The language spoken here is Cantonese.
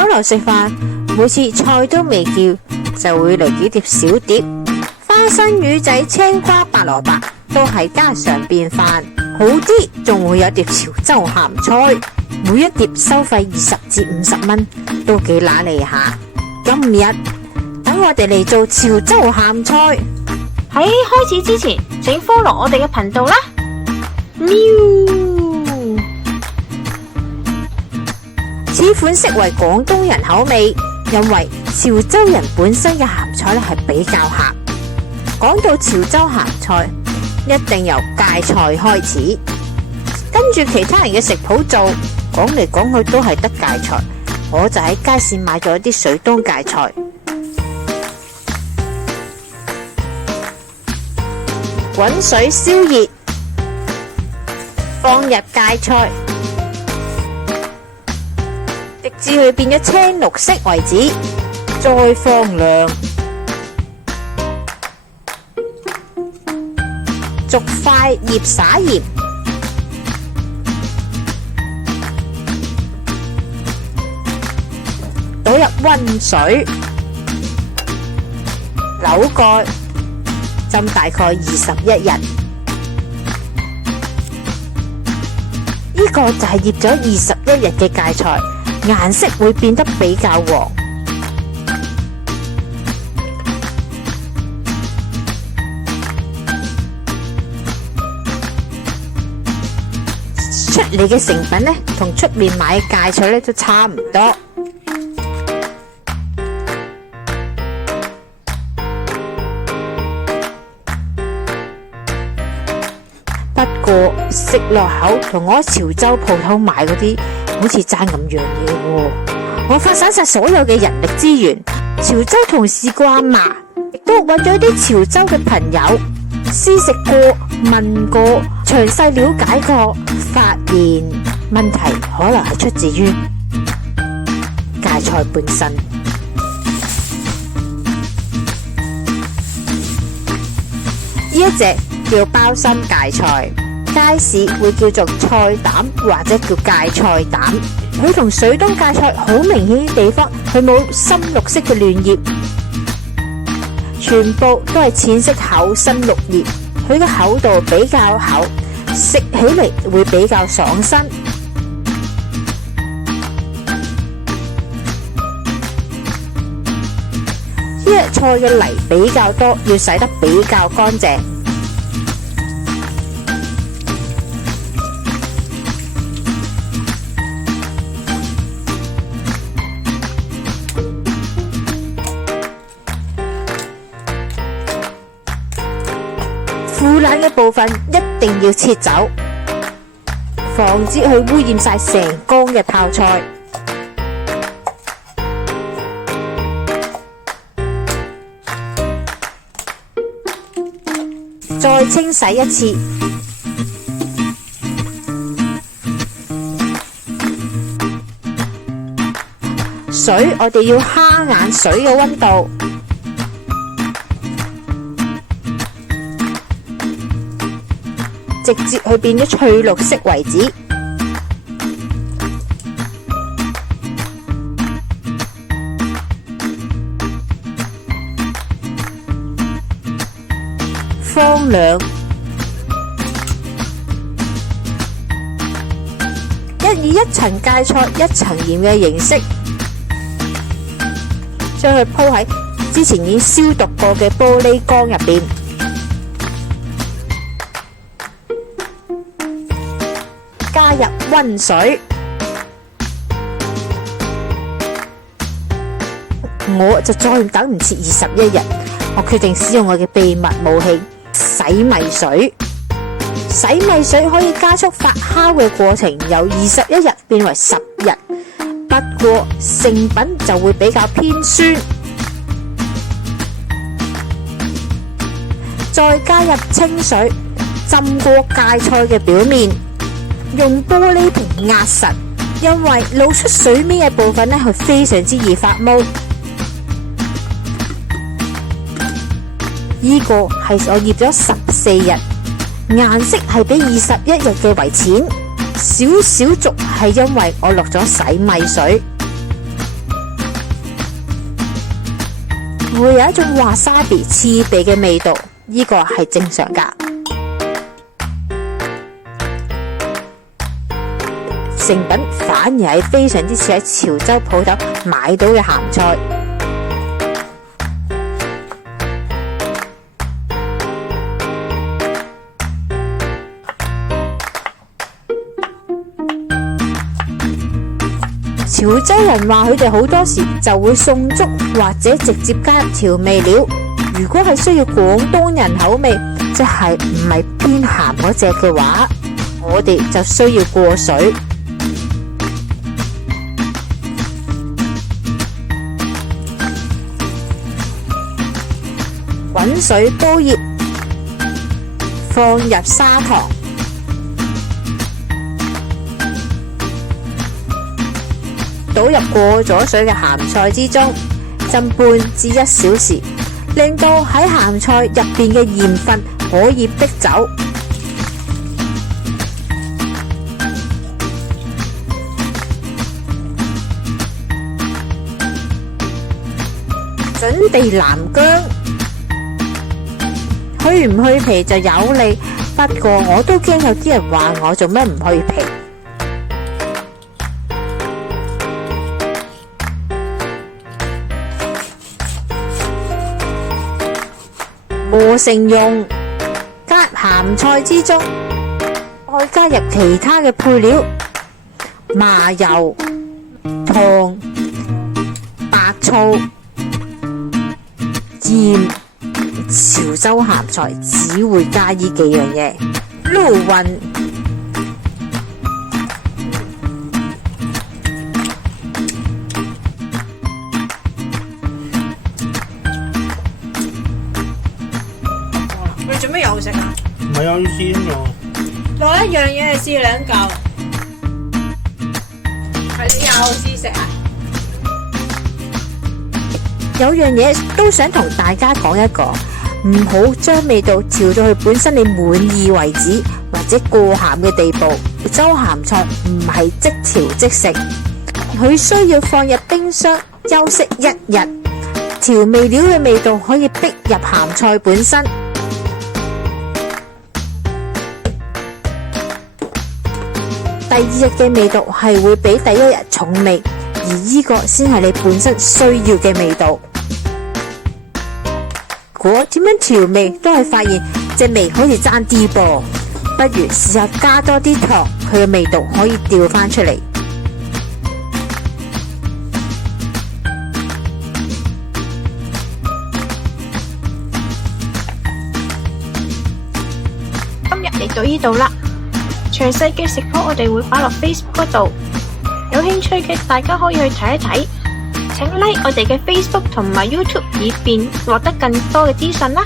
酒樓食飯，每次菜都未叫，就會嚟幾碟小碟，花生、魚仔、青瓜、白蘿蔔都係家常便飯。好啲仲會有碟潮州鹹菜，每一碟收費20至50蚊，都幾揦脷下。今日等我哋嚟做潮州鹹菜。喺開始之前，請 follow 我哋嘅頻道啦。喵！此款式為廣東人口味，因為潮州人本身嘅鹹菜係比較鹹。講到潮州鹹菜，一定由芥菜開始，跟住其他人嘅食譜做，講嚟講去都係得芥菜。我就喺街市買咗啲水冬芥菜，滾水燒熱，放入芥菜，直至佢變咗青綠色為止，再放涼，逐塊葉撒鹽，倒入溫水，扭蓋，浸大概21日。呢個就係醃咗21日嘅芥菜，顏色會變得比較黃。出嚟嘅成品呢，同出面買嘅芥菜呢都差唔多。不過食落口同我喺潮州鋪頭買嗰啲好似爭咁樣嘢喎。我發散晒所有嘅人力資源，潮州同事個阿嫲亦都揾咗啲潮州嘅朋友試食過、問過、詳細了解過，發現問題可能係出自於芥菜本身。呢一隻叫包心芥菜，街市會叫做菜膽或者叫芥菜膽。佢同水冬芥菜好明顯嘅地方，佢冇深綠色嘅嫩葉，全部都係淺色厚身綠葉。佢嘅厚度比較厚，食起嚟會比較爽身。呢隻菜嘅泥比較多，要洗得比較乾淨。腐爛嘅部分一定要切走，防止佢污染晒成缸嘅泡菜。再清洗一次，水我哋要蝦眼水嘅溫度，直接去變咗翠綠色為止。放涼，以一層芥菜一層鹽嘅形式，將佢鋪喺之前已經消毒過嘅玻璃缸入邊，加入溫水。我就再等唔切21日，我決定使用我嘅秘密武器——洗米水。洗米水可以加速發酵嘅過程，由21日變為10日，不過成品就會比較偏酸。再加入清水浸過芥菜嘅表面，用玻璃瓶壓實，因為露出水面嘅部分呢，係非常之易發毛。呢個係我醃咗14日，顏色係比21日嘅為淺，少少濁係因為我落咗洗米水。會有一種 wasabi 刺鼻嘅味道，呢個係正常㗎。成品反而係非常之似喺潮州鋪頭買到嘅鹹菜。潮州人話佢哋好多時就會送粥或者直接加入調味料。如果係需要廣東人口味，即係唔係偏鹹嗰隻嘅話，我哋就需要過水。滾水煲熱，放入砂糖。倒入過咗水嘅鹹菜之中，浸半至1小時，令到喺鹹菜入邊嘅鹽分可以逼走。準備南薑，去唔去皮就有你，不過我都驚有啲人話我做咩唔去皮。磨成蓉，加鹹菜之中，再加入其他嘅配料，麻油、糖、白醋、鹽。潮州鹹菜只會加呢幾樣嘢，撈勻。你做咩又食啊？唔係啊，要試添喎。攞一樣嘢嚟試2嚿，係你又試食啊？有樣嘢都想同大家講一個，唔好將味道調到去本身你滿意為止，或者過鹹嘅地步。潮州鹹菜唔係即調即食，佢需要放入冰箱休息1日，調味料嘅味道可以逼入鹹菜本身。第2日嘅味道係會比第1日重味，而呢個先係你本身需要嘅味道。如果點樣調味都係發現隻味好似爭啲噃，不如試下加多啲糖，佢嘅味道可以調翻出嚟。今日嚟到呢度啦，詳細嘅食譜我哋會擺落 Facebook 嗰度，有興趣嘅大家可以去睇一睇。請 like 我哋嘅 Facebook 同埋 YouTube，以便獲得更多嘅資訊啦。